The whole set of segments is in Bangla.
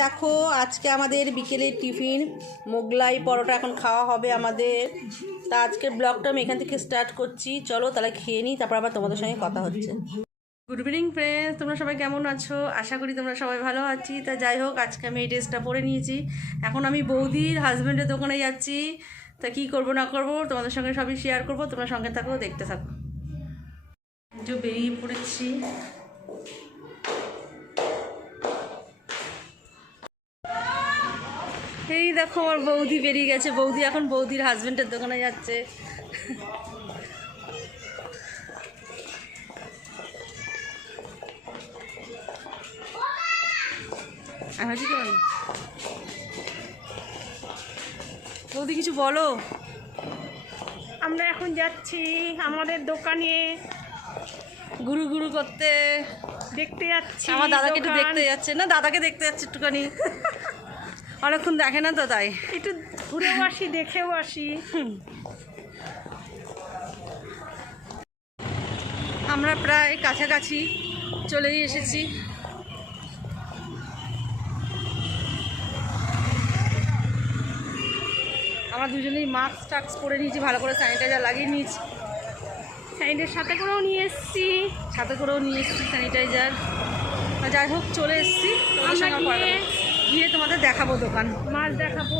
দেখো আজকে আমাদের বিকেলের টিফিন মোগলাই পরোটা এখন খাওয়া হবে আমাদের। তা আজকের ব্লগটা আমি এখান থেকে স্টার্ট করছি, চলো তাহলে খেয়ে নিই, তারপর আবার তোমাদের সঙ্গে কথা হচ্ছে। গুড ইভিনিং ফ্রেন্ডস, তোমরা সবাই কেমন আছো? আশা করি তোমরা সবাই ভালো আছি। তা যাই হোক, আজকে আমি এই ড্রেসটা পরে নিয়েছি। এখন আমি বৌদির হাজব্যান্ডের দোকানে যাচ্ছি। তা কী করবো না করবো তোমাদের সঙ্গে সবই শেয়ার করবো, তোমরা সঙ্গে থাকো, দেখতে থাকো। যে বেরিয়ে পড়েছি, এই দেখো আমার বৌদি বেরিয়ে গেছে। বৌদি এখন বৌদির হাজব্যান্ডের দোকানে যাচ্ছে। বৌদি কিছু বলো। আমরা এখন যাচ্ছি আমাদের দোকানে গুরু গুরু করতে, দেখতে যাচ্ছি। আমার দাদাকে একটু দেখতে যাচ্ছে, না দাদাকে দেখতে যাচ্ছে একটুখানি, অনেকক্ষণ দেখে না তো, তাই একটু ঘুরেও আসি, দেখেও আসি। আমরা প্রায় কাছাকাছি চলেই এসেছি। আমরা দুজনেই মাস্ক টাস্ক পরে নিয়েছি, ভালো করে স্যানিটাইজার লাগিয়ে নিয়েছি। সাইডের সাথে করেও নিয়ে এসছি, স্যানিটাইজার। যাই হোক চলে এসেছি, গিয়ে তোমাদের দেখাবো দোকান, মাছ দেখাবো।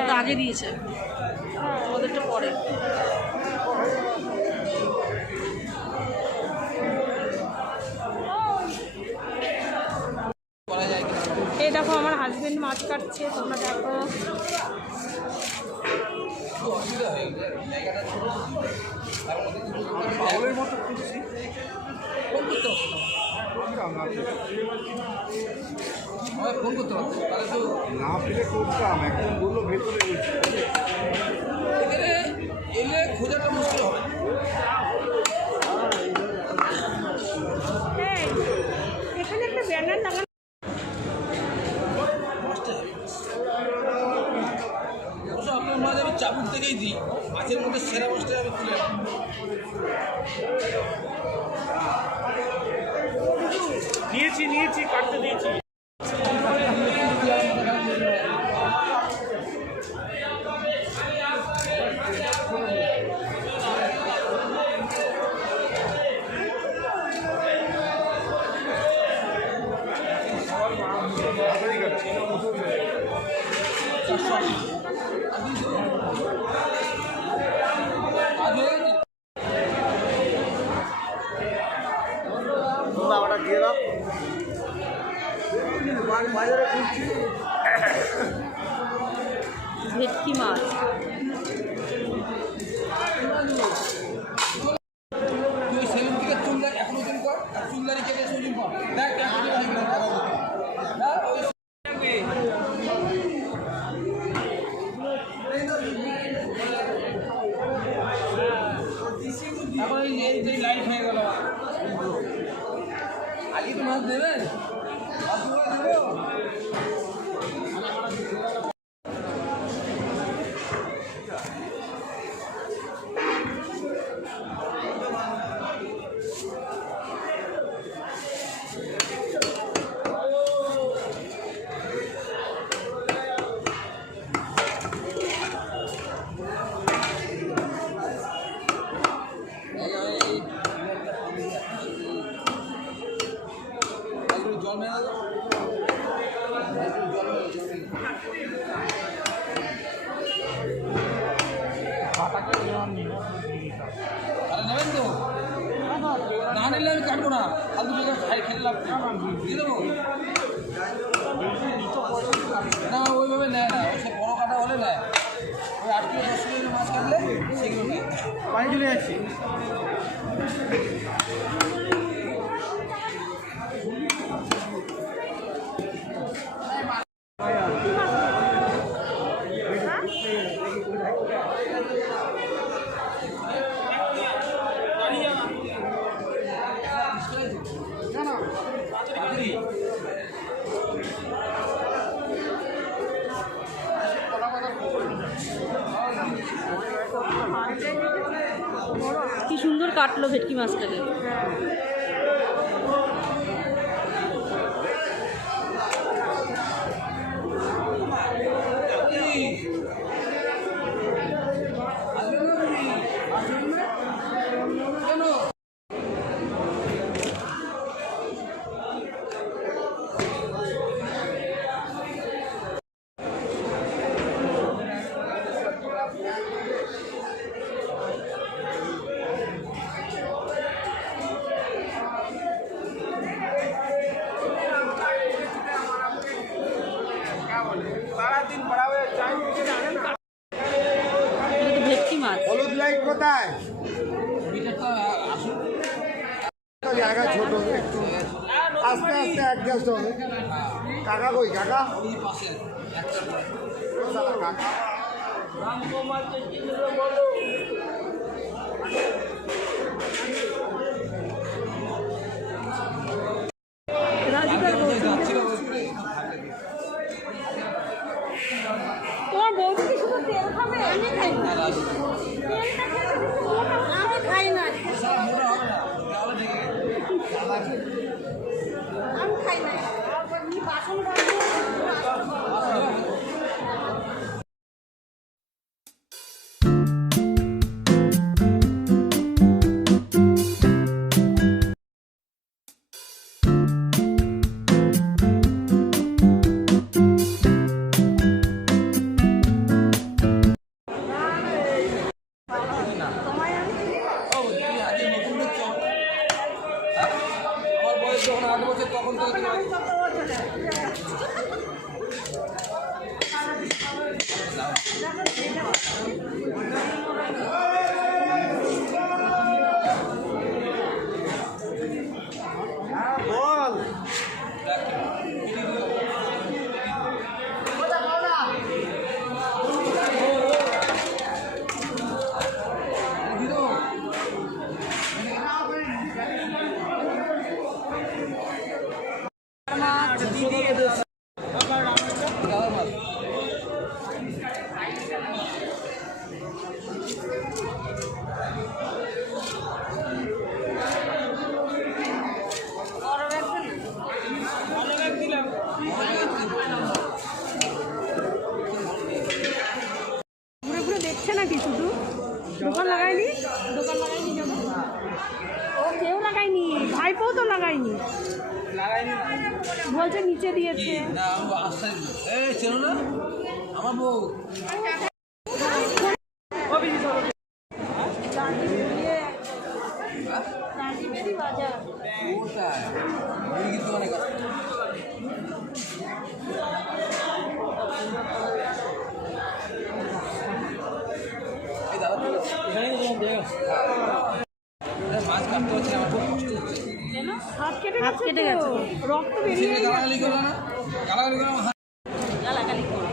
এটা আগে দিয়েছে, ওদেরটা পরে। এই দেখো আমার হাজবেন্ড মাছ কাটছে, তোমরা দেখো। ফোন করতে পারতো, তাহলে তো না ফিরে করতাম। একজন বললো ভেতরে এলে খোঁজাটা মুশকিল হবে। এখানে একটা ব্যানার লাগানো। অবশ্য আপনার মাছ আমি চাপুর থেকেই দিই, মাছের মধ্যে সেরা মাছটা আমি তুলে নিয়েছি কাটতে দিয়েছি। ভেটকি মাছ, তুই সেলুন থেকে চুলদারি এখন ওজন কর, আর চুলদারি কেটে ওজন কর। দেখ এখন এই লাইট হয়ে গেল। আগে তো মাছ দেবে, জল মেলা নেবেন তো, না নিলে আমি কাটবো না, ফালতু টাকা খেলে লাভ দিয়ে দেবো না। ওইভাবে নেয় না, ওই সব বড়ো কাটা হলে নেয়। ওই 8 কিলো 10 কিলো মাছ কাটলে সেগুলো নেয়। পানি চলে যাচ্ছি। কি সুন্দর কাটলো ভেটকি মাছটাকে। এগুলো তো ভেটকি মাছ। হলুদ লাইট কোথায়? জায়গা ছোট, একটু আস্তে আস্তে অ্যাডজাস্ট হবে। কাকা কই কাকা? কাকা তোমার বৌদি কি শুধু তেল খাবে? আমি খাই না। আমি খাই না। আমি খাই না। বাসন আমার বয়স যখন 8 বছর তখন থেকে বল ঘুরে ঘুরে দেখছে নাকি শুধু? দোকান লাগায়নি? ও কেউ লাগায়নি, ভাইপো তো লাগায়নি। বলছে নিচে দিয়েছে। না আমি আসতে এই চেনো না আমার বউ কোথায় মুরগির দোকানে কাজ এই দাদা এখানে মাছ কাটতে হচ্ছে আমার খুব কষ্ট হচ্ছে হাত কেটে গেছে। রক্ত বেরিয়ে গালাগালি করলো না গালাগালি করলো আমার গালাগালি করে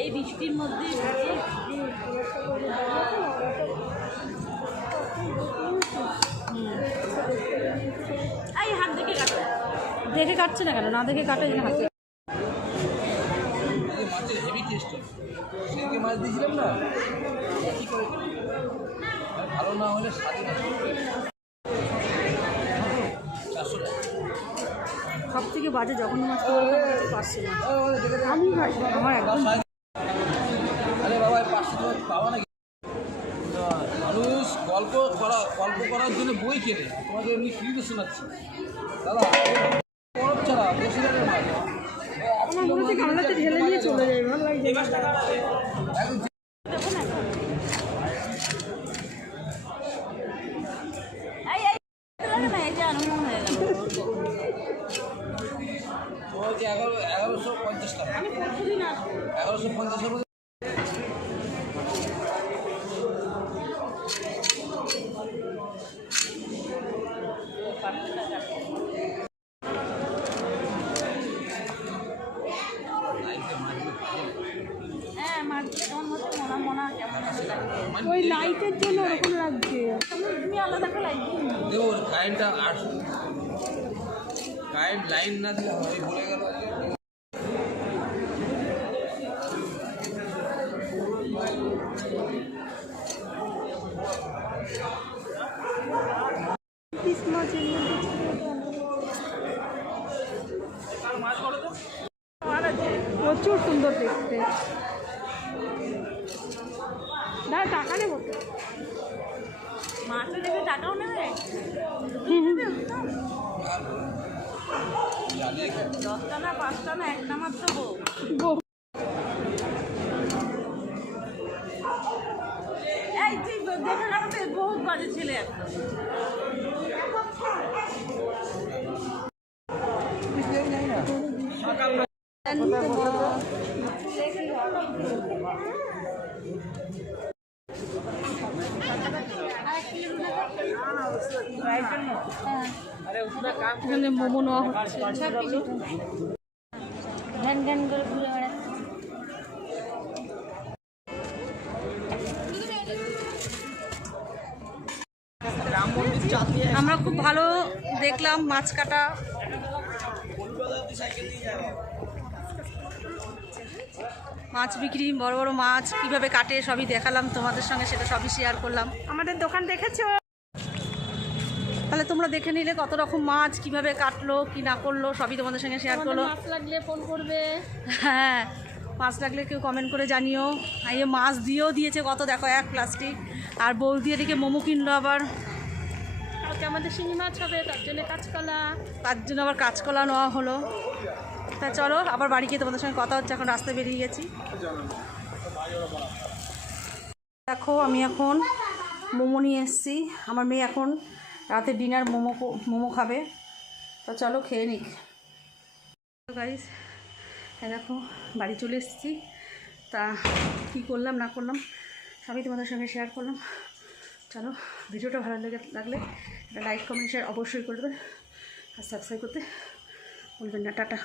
এই বৃষ্টির মধ্যে হাত দেখে কাটে, দেখে কাটছে না কেন? না দেখে কাটে যেন হাতে। মাছের হেভি টেস্ট সেদিকে মাছ দিয়েছিলাম না কী করে ভালো না হলে স্বাদই না 400 টাকা সব থেকে বাজে যখন মাছ পারছে না। আমি খাই আমার একদম আরে বাবা 500 টাকা পাওয়া নাকি মানুষ গল্প করার জন্য বই কেনে তোমাকে এমনি ফ্রিতে শোনাচ্ছি দাদা বরফ ছাড়া 10,000 টাকার মাছ আমার মনে হচ্ছে গামলাতে ঢেলে নিয়ে চলে যাই। ভালো লাগছে। এখন তোমাকে 1150 টাকা 1150 টাকা ওই লাইটের জন্য ওরকম লাগছে। তুমি আলাদা করে লাইট দিন। দেখো কারেন্টটা আর কারেন্ট লাইন না দিলে হয় বলে গেল সুন্দর দেখতে। না টাকা নেবো তো। মাছও নেবে, টাকাও নেবে। দশটা না, পাঁচটা না, একটা মাত্র হোক। এই তুই দেখে রাখতে বহুত বাজে ছেলে একটা। এখানে মোমো নেওয়া হচ্ছে। ঘ্যান ঘ্যান করে ঘুরে বেড়াচ্ছে। আমরা খুব ভালো দেখলাম মাছ কাটা। মাছ বিক্রি, বড় বড় মাছ কিভাবে কাটে সবই দেখালাম তোমাদের সঙ্গে, সেটা সবই শেয়ার করলাম। আমাদের দোকান দেখেছো? তাহলে তোমরা দেখে নিলে কত রকম মাছ কিভাবে কাটলো কি না করলো সবই তোমাদের সঙ্গে শেয়ার করলো। মাছ লাগলে ফোন করবে। হ্যাঁ, মাছ লাগলে কেউ কমেন্ট করে জানিও। আর এই মাছ দিয়েও দিয়েছে কত, দেখো এক প্লাস্টিক। আর বৌদি এদিকে মোমো কিনলো আবার, কালকে আমাদের শিঙি মাছ হবে, তার জন্য কাঁচকলা। তার জন্য আবার কাঁচকলা নেওয়া হলো। তা চলো আবার বাড়ি গিয়ে তোমাদের সঙ্গে কথা হচ্ছে, এখন রাস্তায় বেরিয়ে গেছি। দেখো আমি এখন মোমো নিয়ে এসেছি, আমার মেয়ে এখন রাতে ডিনার মোমো খাবে। তা চলো খেয়ে নিক। গাইস দেখো বাড়ি চলে এসেছি। তা কী করলাম না করলাম সবই তোমাদের সঙ্গে শেয়ার করলাম। চলো ভিডিওটা ভালো লাগলে একটা লাইক কমেন্ট শেয়ার অবশ্যই করবেন, আর সাবস্ক্রাইব করতে বলবেন না। টাটা।